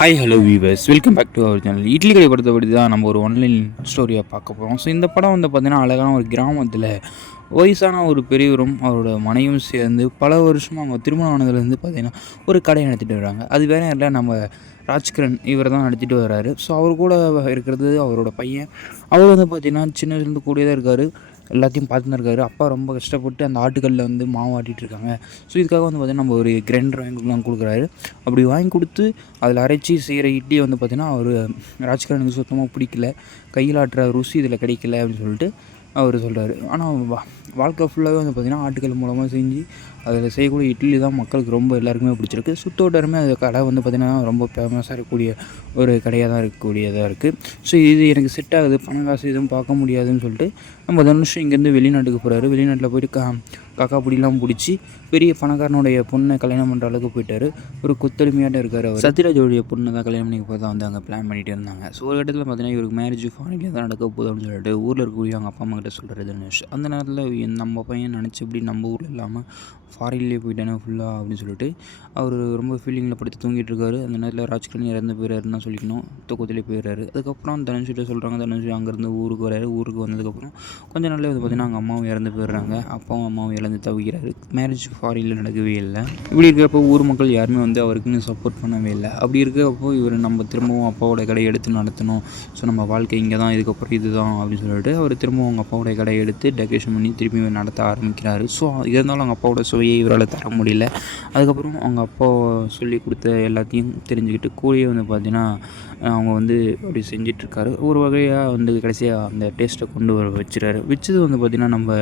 Hi hello viewers, welcome back to our channel. Idli கடை பொறுத்தபடி தான் நம்ம ஒரு ஆன்லைன் ஸ்டோரியாக பார்க்க போகிறோம். ஸோ இந்த படம் வந்து பார்த்திங்கன்னா அழகான ஒரு கிராமத்தில் வயசான ஒரு பெரியவரும் அவரோட மனைவியும் சேர்ந்து பல வருஷமாக அவங்க திருமணம் ஆனதுலேருந்து பார்த்திங்கன்னா ஒரு கடை நடத்திட்டு வர்றாங்க. அது வேற இல்லை, நம்ம ராஜ்கிரண் இவர் தான் நடத்திட்டு வர்றாரு. ஸோ அவர் கூட இருக்கிறது அவரோட பையன். அவர் வந்து பார்த்திங்கன்னா சின்னதுலேருந்து கூடயே தான் இருக்கார், எல்லாத்தையும் பார்த்துன்னு இருக்காரு. அப்பா ரொம்ப கஷ்டப்பட்டு அந்த ஆட்டுக்கல்லில் வந்து மாவு ஆட்டிகிட்டு இருக்காங்க. ஸோ இதுக்காக வந்து பார்த்திங்கன்னா நம்ம ஒரு கிரைண்டர் வாங்கி கொடுக்குறாரு. அப்படி வாங்கி கொடுத்து அதில் அரைச்சி செய்கிற இட்லியை வந்து பார்த்திங்கன்னா அவர் ராஜ்கிரனுக்கு சுத்தமாக பிடிக்கல, கையில் ஆட்டுற ருசி இதில் கிடைக்கல அப்படின்னு சொல்லிட்டு அவர் சொல்கிறாரு. ஆனால் வாழ்க்கை ஃபுல்லாகவே வந்து பார்த்திங்கன்னா ஆட்டுக்கல் மூலமாக செஞ்சு அதில் செய்யக்கூடிய இட்லி தான் மக்களுக்கு ரொம்ப எல்லாருக்குமே பிடிச்சிருக்கு. சுத்தோட்டருமே அது கடை வந்து பார்த்திங்கன்னா ரொம்ப ஃபேமஸாக இருக்கக்கூடிய ஒரு கடையாக தான் இருக்கக்கூடியதாக இருக்குது. ஸோ இது எனக்கு செட் ஆகுது, பணம் காசு எதுவும் பார்க்க முடியாதுன்னு சொல்லிட்டு நம்ம தனுஷ் இங்கேருந்து வெளிநாட்டுக்கு போகிறாரு. வெளிநாட்டில் போயிட்டு காக்கா பிடிலாம் பிடிச்சி பெரிய பணக்காரனுடைய பொண்ணை கல்யாணம் பண்ணுற அளவுக்கு போயிட்டார். ஒரு கொத்தடிமையாட்ட இருக்கார் அவர். சத்யராஜோடைய பொண்ணை தான் கல்யாணம் பண்ணிக்க போய் தான் வந்து அங்கே பிளான் பண்ணிகிட்டே இருந்தாங்க. ஸோ ஒரு இடத்துல பார்த்தீங்கன்னா இவருக்கு மேரேஜ் ஃபாரின்லேயே தான் நடக்க போகுது அப்படின்னு சொல்லிட்டு ஊரில் இருக்கக்கூடிய அவங்க அப்பா அம்மா கிட்ட சொல்கிறாரு தனுஷ். அந்த நேரத்தில் நம்ம பையன் நினச்சி இப்படி நம்ம ஊரில் இல்லாமல் ஃபாரின்லேயே போயிட்டானே ஃபுல்லாக அப்படின்னு சொல்லிட்டு அவர் ரொம்ப ஃபீலிங்கில் படுத்து தூங்கிட்டு இருக்காரு. அந்த நேரத்தில் ராஜ்கிரண் இறந்து போயிறாருன்னு தான் சொல்லிக்கணும், தூக்கத்திலே போயிடுறாரு. அதுக்கப்புறம் தனுஷ்கிட்ட சொல்கிறாங்க. தனுஷ் அங்கேருந்து ஊருக்கு வராரு. ஊருக்கு வந்ததுக்கப்புறம் கொஞ்சம் நாளில் வந்து பார்த்திங்கன்னா அவங்க அம்மாவும் இறந்து போயிடுறாங்க. அப்பாவும் அம்மாவும் இறந்து தவிக்கிறாரு. மேரேஜ் ஃபாரினில் நடக்கவே இல்லை. இப்படி இருக்கிறப்போ ஊர் மக்கள் யாருமே வந்து அவருக்குன்னு சப்போர்ட் பண்ணவே இல்லை. அப்படி இருக்கிறப்போ இவர் நம்ம திரும்பவும் அப்பாவோட கடையை எடுத்து நடத்தணும், ஸோ நம்ம வாழ்க்கை இங்கே தான், இதுக்கப்புறம் இது தான் அப்படின்னு சொல்லிட்டு அவர் திரும்பவும் அவங்க அப்பாவோட கடையை எடுத்து டெக்கரேஷன் பண்ணி திரும்பி நடத்த ஆரம்பிக்கிறாரு. ஸோ இருந்தாலும் அவங்க அப்பாவோட சுவையை இவரால் தர முடியல. அதுக்கப்புறம் அவங்க அப்பா சொல்லி கொடுத்த எல்லாத்தையும் தெரிஞ்சுக்கிட்டு கூடயே வந்து பார்த்திங்கன்னா அவங்க வந்து அப்படி செஞ்சிட்ருக்காரு. ஒரு வகையாக வந்து கடைசியாக அந்த டேஸ்ட்டை கொண்டு வர வச்சது வந்து பார்த்திங்கன்னா நம்ம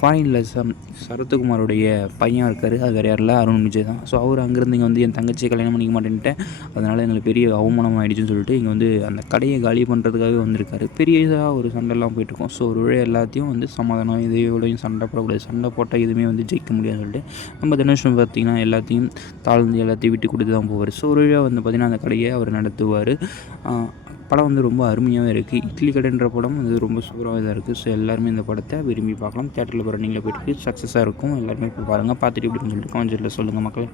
ஃபாரினில் சரத்குமாரோடைய பையன் இருக்கார். அது வேறு யாரில் அருண் விஜய் தான். ஸோ அவர் அங்கேருந்து இங்கே வந்து என் தங்கச்சியை கல்யாணம் பண்ணிக்க மாட்டேன்ட்டேன், அதனால் எங்களுக்கு பெரிய அவமானம் ஆகிடுச்சுன்னு சொல்லிட்டு இங்கே வந்து அந்த கடையை காலி பண்ணுறதுக்காகவே வந்திருக்காரு. பெரியதாக ஒரு சண்டைலாம் போயிட்டுருக்கோம். ஸோ ஒரு வழியாக எல்லாத்தையும் வந்து சமாதானம், இதையோடையும் சண்டை போடக்கூடாது, சண்டை போட்டால் எதுவுமே வந்து ஜெயிக்க முடியாதுன்னு சொல்லிட்டு நம்ம தனுஷன் பார்த்திங்கன்னா எல்லாத்தையும் தாழ்ந்து எல்லாத்தையும் விட்டு கொடுத்து தான் போவார். ஸோ ஒரு வழியாக வந்து பார்த்திங்கன்னா அந்த கடையை அவர் நடத்துவார். படம் வந்து ரொம்ப அருமையாகவே இருக்குது. இட்லி கடைன்ற படம் அது ரொம்ப சூப்பராக தான் இருக்குது. ஸோ எல்லாருமே இந்த படத்தை விரும்பி பார்க்கலாம். தியேட்டரில் போகிற நீங்களே போய்ட்டு சக்ஸஸாக இருக்கும். எல்லாருமே போய் பாருங்கள். பார்த்துட்டு இப்படின்னு சொல்லிட்டு கமெண்ட்ஸில் சொல்லுங்கள் மக்களே.